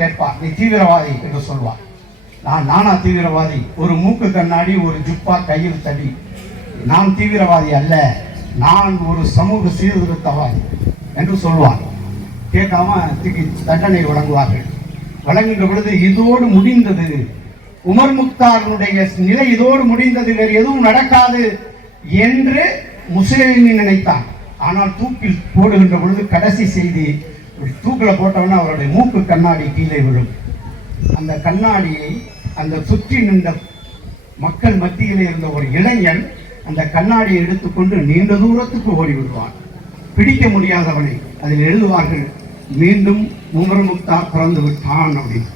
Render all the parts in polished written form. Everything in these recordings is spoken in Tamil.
கேட்பார், நீ தீவிரவாதி என்று சொல்வார். நானா தீவிரவாதி? ஒரு மூக்கு கண்ணாடி, ஒரு ஜுப்பா, கையில் தடி. நான் தீவிரவாதி அல்ல, நான் ஒரு சமூக சீர்திருத்தவாதி என்று சொல்வார். கேட்காம தண்டனை வழங்குவார்கள். வழங்குகின்ற பொழுது இதோடு முடிந்தது, உமர் முக்தாருடைய நிலை இதோடு முடிந்தது, வேறு எதுவும் நடக்காது என்று முஸ்லிம் நினைத்தான். ஆனால் தூக்கில் போடுகின்ற பொழுது கடைசி செய்தி, தூக்கில் போட்டவன அவருடைய மூக்கு கண்ணாடி கீழே விழும். அந்த கண்ணாடியை அந்த சுற்றி நின்ற மக்கள் மத்தியில் இருந்த ஒரு இளைஞன் அந்த கண்ணாடியை எடுத்துக்கொண்டு நீண்ட தூரத்துக்கு ஓடி விடுவான். பிடிக்க முடியாதவனை அதில் எழுதுவார்கள், மீண்டும் உமர் முக்தார் பிறந்து விட்டான் அப்படின்னு.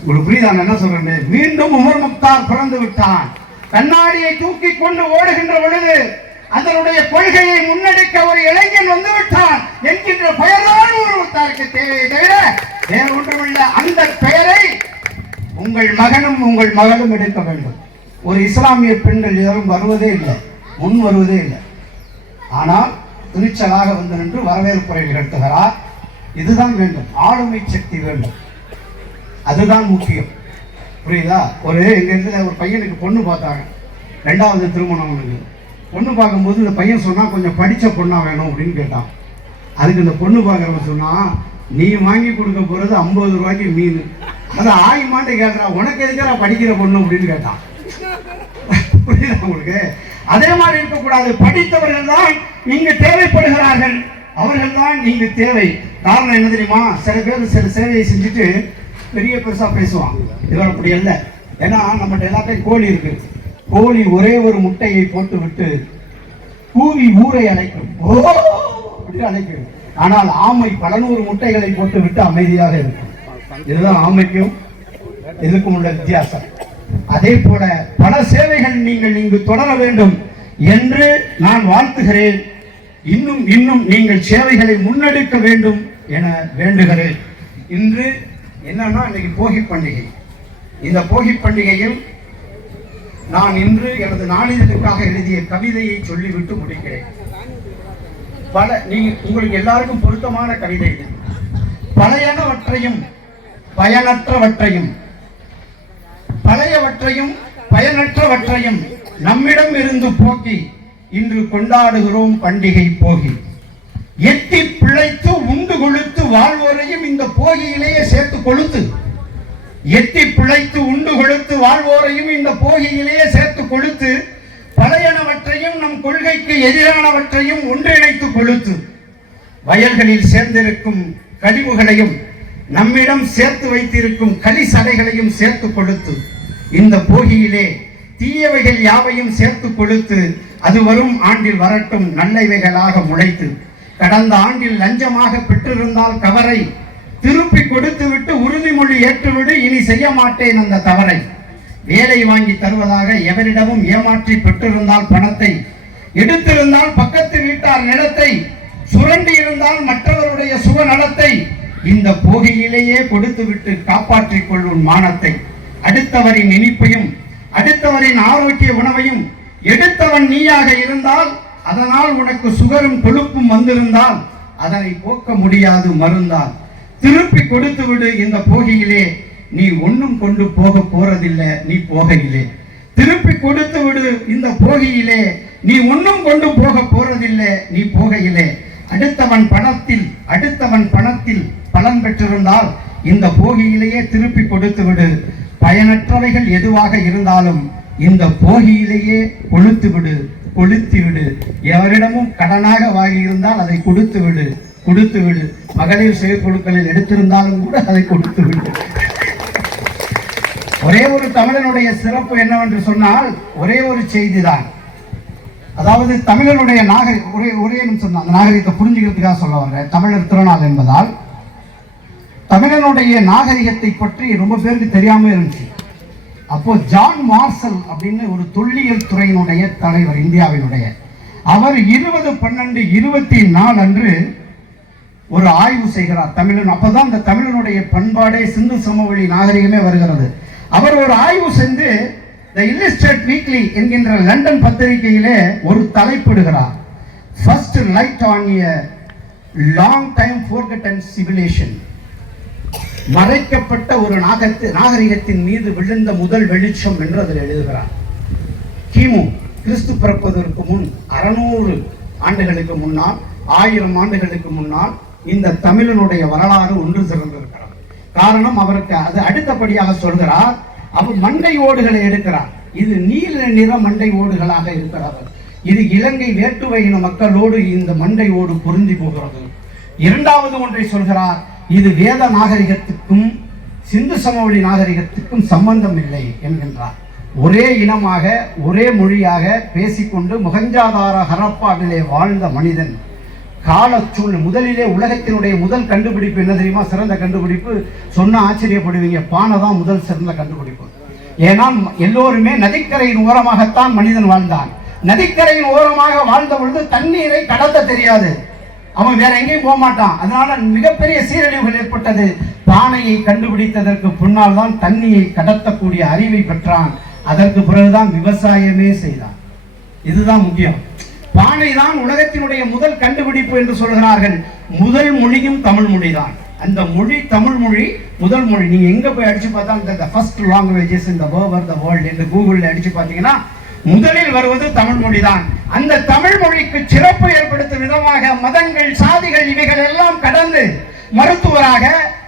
உங்களுக்கு புரியுதா என்ன சொல்றேன்? மீண்டும் உமர் முக்தார் பிறந்து விட்டான். கண்ணாடியை தூக்கி கொண்டு ஓடுகின்ற பொழுது அதனுடைய கொள்கையை முன்னெடுக்க ஒரு இளைஞன் வந்து விட்டான் என்கின்ற பெயர்தான் உமர் முக்தாருக்கு தேவையை தவிர வேறு ஒன்றுமில்லை. அந்த பெயரை உங்கள் மகனும் உங்கள் மகளும் எடுக்க வேண்டும். ஒரு இஸ்லாமிய பெண்கள் யாரும் வருவதே இல்லை, முன் வருவதே இல்லை. ஆனால் துணிச்சலாக வந்து நின்று வரவேற்புரை நிகழ்த்துகிறார். இதுதான் வேண்டும், ஆளுமை சக்தி வேண்டும், அதுதான் முக்கியம். புரியுதா? எங்க இடத்துல ஒரு பையனுக்கு பொண்ணு பார்த்தாங்க, 2வது திருமணம். பொண்ணு பார்க்கும்போது இந்த பையன் சொன்னா கொஞ்சம் படிச்ச பொண்ணா வேணும் அப்படின்னு கேட்டான். அதுக்கு இந்த பொண்ணு பார்க்கறவன் சொன்னா, நீ வாங்கி கொடுக்க போறது 50 ரூபாய்க்கு மீன், அதை ஆயுமாண்டு கேட்கறா, உனக்கு எதுக்குறா படிக்கிற பொண்ணு அப்படின்னு கேட்டான். புரியுதா உங்களுக்கு? அதே மாதிரி இருக்கக்கூடாது. படித்தவர்கள் தான் இங்கு தேவைப்படுகிறார்கள், அவர்கள் தான் இங்கு தேவை. காரணம் என்ன தெரியுமா? சில பேர் சில சேவையை செஞ்சுட்டு பெரிய பெருசா பேசுவான். இதெல்லாம் அப்படி இல்லை. ஏன்னா நம்மகிட்ட எல்லாத்தையும் கோழி இருக்கு. கோழி ஒரே ஒரு முட்டையை போட்டு விட்டு கூவி ஊரை அழைக்கும், அழைக்கும். ஆனால் ஆமை பல 100 முட்டைகளை போட்டு விட்டு அமைதியாக இருக்கும். இதுதான் ஆமைக்கும் இதுக்கும் உள்ள வித்தியாசம். அதே போல பல சேவைகள் நீங்கள் இங்கு தொடர வேண்டும் என்று நான் வாழ்த்துகிறேன். இன்னும் இன்னும் நீங்கள் சேவைகளை முன்னெடுக்க வேண்டும் என வேண்டுகிறேன். இன்று என்னன்னா, இன்னைக்கு போகி பண்டிகை. இந்த போகி பண்டிகையில் நான் இன்று எனது நாளிதழுக்காக எழுதிய கவிதையை சொல்லிவிட்டு முடிக்கிறேன். உங்களுக்கு எல்லாருக்கும் பொருத்தமான கவிதை. பழையனவற்றையும் பயனற்றவற்றையும், பழையவற்றையும் பயனற்றவற்றையும் நம்மிடம் இருந்து போக்கி இன்று கொண்டாடுகிறோம் பண்டிகை போகி. எட்டி பிழைத்து உண்டு கொழுத்து வாழ்வோரையும் இந்த போகியிலேயே சேர்த்து கொழுத்து. எட்டி பிழைத்து உண்டு கொழுத்து வாழ்வோரையும் இந்த போகியிலேயே சேர்த்து கொழுத்து. பழையனவற்றையும் நம் கொள்கைக்கு எதிரானவற்றையும் ஒன்றிணைத்து கொழுத்து. வயல்களில் சேர்ந்திருக்கும் கழிவுகளையும் நம்மிடம் சேர்த்து வைத்திருக்கும் களிசடைகளையும் சேர்த்து கொழுத்து. இந்த போகியிலே தீயவைகள் யாவையும் சேர்த்து கொழுத்து. அது வரும் ஆண்டில் வரட்டும் நல்லவைகளாக முளைத்து. கடந்த ஆண்டில் லஞ்சமாக பெற்றிருந்தால் கவரை திருப்பி கொடுத்து விட்டு உறுதிமொழி ஏற்றுவிடு, இனி செய்ய மாட்டேன் அந்த தவறை. வேலை வாங்கி தருவதாக எவரிடமும் ஏமாற்றி பெற்றிருந்தால் பணத்தை, எடுத்திருந்தால் பக்கத்து வீட்டார் நிலத்தை, சுரண்டி இருந்தால் மற்றவருடைய சுக நலத்தை, இந்த போகியிலேயே கொடுத்து விட்டு காப்பாற்றிக் கொள்ளும் மானத்தை. அடுத்தவரின் இனிப்பையும் அடுத்தவரின் ஆரோக்கிய உணவையும் எடுத்தவன் நீயாக இருந்தால், அதனால் உனக்கு சுகரும் கொழுப்பும் வந்திருந்தால் அதனை போக்க முடியாது மருந்தால். திருப்பி கொடுத்து விடு இந்த போகியிலே, நீ ஒன்னும் கொண்டு போக போறதில்லை நீ போகையிலே. திருப்பி கொடுத்து விடு இந்த போகியிலே, நீ ஒன்னும் கொண்டு போக போறதில்லை நீ போகையிலே. அடுத்தவன் பணத்தில் பலன் பெற்றிருந்தால் இந்த போகியிலேயே திருப்பி கொடுத்து விடு. பயனற்றவைகள் எதுவாக இருந்தாலும் இந்த போகியிலேயே கொளுத்து விடு, கொளுத்தி விடு. எவரிடமும் கடனாக வாங்கியிருந்தால் அதை கொடுத்து விடு. மகளிர் சுய குழுக்களில் எடுத்திருந்தாலும் கூட அதை கொடுத்து விடு. ஒரே ஒரு தமிழனுடைய சிறப்பு என்னவென்று சொன்னால், ஒரே ஒரு செய்தி தான். அதாவது தமிழனுடைய ஒரே சொன்ன அந்த நாகரிகத்தை புரிஞ்சுக்கிறதுக்காக சொல்ல வர்ற, தமிழர் திருநாள் என்பதால் தமிழனுடைய நாகரிகத்தை பற்றி ரொம்ப பேருக்கு தெரியாம இருந்துச்சு. அப்போ ஜான் மார்சல் அப்படின்னு ஒரு தொல்லியல் துறையினுடைய தலைவர் இந்தியாவினுடைய, அவர் 20/12/24 அன்று ஒரு ஆய்வு செய்கிறார் தமிழன். அப்பதான் இந்த தமிழனுடைய பண்பாடே சிந்து சமவெளி நாகரிகமே வருகிறது. அவர் ஒரு ஆய்வு செஞ்சு தி இல்லஸ்ட்ரேட் வீக்லி என்கின்ற லண்டன் பத்திரிகையிலே ஒரு தலைப்பிடுகிறார், first light on a long time forgotten civilisation. மறைக்கப்பட்ட ஒரு நாகரிகத்தின் மீது விழுந்த முதல் வெளிச்சம் என்று அதில் எழுதுகிறார். கிமு கிறிஸ்து பிறப்பதற்கு முன் 600 ஆண்டுகளுக்கு முன்னால், 1000 ஆண்டுகளுக்கு முன்னால் இந்த தமிழனுடைய வரலாறு ஒன்று திறந்திருக்கிறார். காரணம், அவருக்கு அது அடுத்தபடியாக சொல்கிறார். அவர் மண்டை ஓடுகளை எடுக்கிறார். இது நீல நிற மண்டை ஓடுகளாக இருக்கிறது. இது இலங்கை வேட்டுவை இன மக்களோடு இந்த மண்டை ஓடு பொருந்தி போகிறது. இரண்டாவது ஒன்றை சொல்கிறார். இது வேத நாகரிகத்துக்கும் சிந்து சமவெளி நாகரிகத்துக்கும் சம்பந்தம் இல்லை என்கின்றார். ஒரே இனமாக ஒரே மொழியாக பேசிக்கொண்டு முகஞ்சாதார ஹரப்பாவிலே வாழ்ந்த மனிதன் காலச்சூழ் முதலிலே உலகத்தினுடைய முதல் கண்டுபிடிப்பு என்ன தெரியுமா? சிறந்த கண்டுபிடிப்பு சொன்ன ஆச்சரியப்படுவீங்க. பானை தான் முதல் சிறந்த கண்டுபிடிப்பு. ஏன்னா எல்லோருமே நதிக்கரையின் ஓரமாகத்தான் மனிதன் வாழ்ந்தான். நதிக்கரையின் ஓரமாக வாழ்ந்த பொழுது தண்ணீரை கடத்த தெரியாது, அவன் வேற எங்கேயும் போக மாட்டான். அதனால மிகப்பெரிய சீரழிவுகள் ஏற்பட்டது. பானையை கண்டுபிடித்ததற்கு பின்னால் தான் தண்ணியை கடத்தக்கூடிய அறிவை பெற்றான். அதற்கு பிறகுதான் விவசாயமே செய்தான். இதுதான் முக்கியம். பானை தான் உலகத்தினுடைய முதல் கண்டுபிடிப்பு என்று சொல்கிறார்கள். முதல் மொழியும் தமிழ் மொழி தான். அந்த மொழி தமிழ் மொழி முதல் மொழி. நீங்க எங்க போய் அடிச்சு பார்த்தா the first languages in the world என்று கூகுள்ல அடிச்சு பார்த்தீங்கன்னா முதலில் வருவது தமிழ் மொழி தான். அந்த தமிழ் மொழிக்கு சிறப்பு ஏற்படுத்தும் விதமாக மதங்கள், சாதிகள் இவைகள் எல்லாம் கடந்து மருத்துவராக,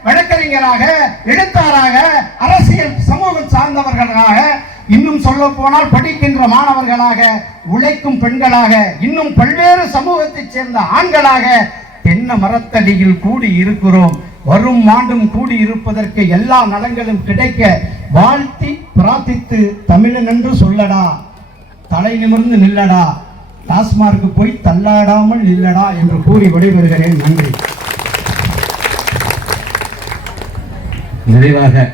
வழக்கறிஞராக, எழுத்தாராக, அரசியல் சமூகம் சார்ந்தவர்களாக, இன்னும் சொல்ல போனால் படிக்கின்ற மாணவர்களாக, உழைக்கும் பெண்களாக, இன்னும் பல்வேறு சமூகத்தைச் சேர்ந்த ஆண்களாக தென்னை மரத்தடியில் கூடி இருக்கிறோம். வரும் ஆண்டும் கூடி இருப்பதற்கு எல்லா நலங்களும் கிடைக்க வாழ்த்தி பிரார்த்தித்து தமிழன் என்று சொல்லடா, தலை நிமிர்ந்து நில்லடா, டாஸ்மார்க்கு போய் தள்ளாடாமல் நில்லடா என்று கூறி விடைபெறுகிறேன். நன்றி. நிறைவாக